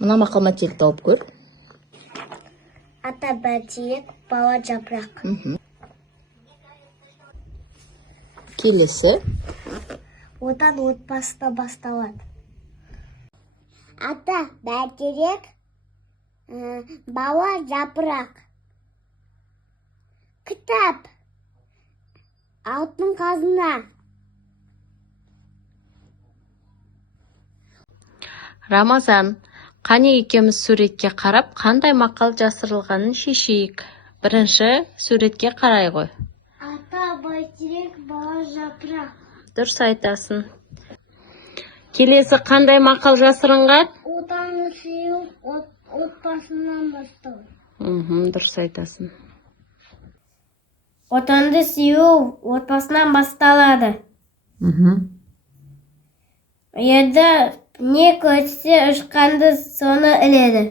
Мына мақал-мәтелді тауып көр. Ата бәйтерек, бала жапырақ. Келесі. Отан отбасыда басталады. Ата бәйтерек, бала жапырақ. Кітап, алтын қазына. Рамазан, қане екеуміз суретке қарап, қандай мақал жасырылғанын шешейік. Бірінші суретке қарай ғой. Ата бәйтерек, бала жапырақ. Дұрыс айтасың. Келесі қандай мақал жасырынған? Отанды сүю отбасынан басталады. Дұрыс айтасың. Отанды сүю отбасынан басталады. Ерді не көрсе ұшқанды соны іледі.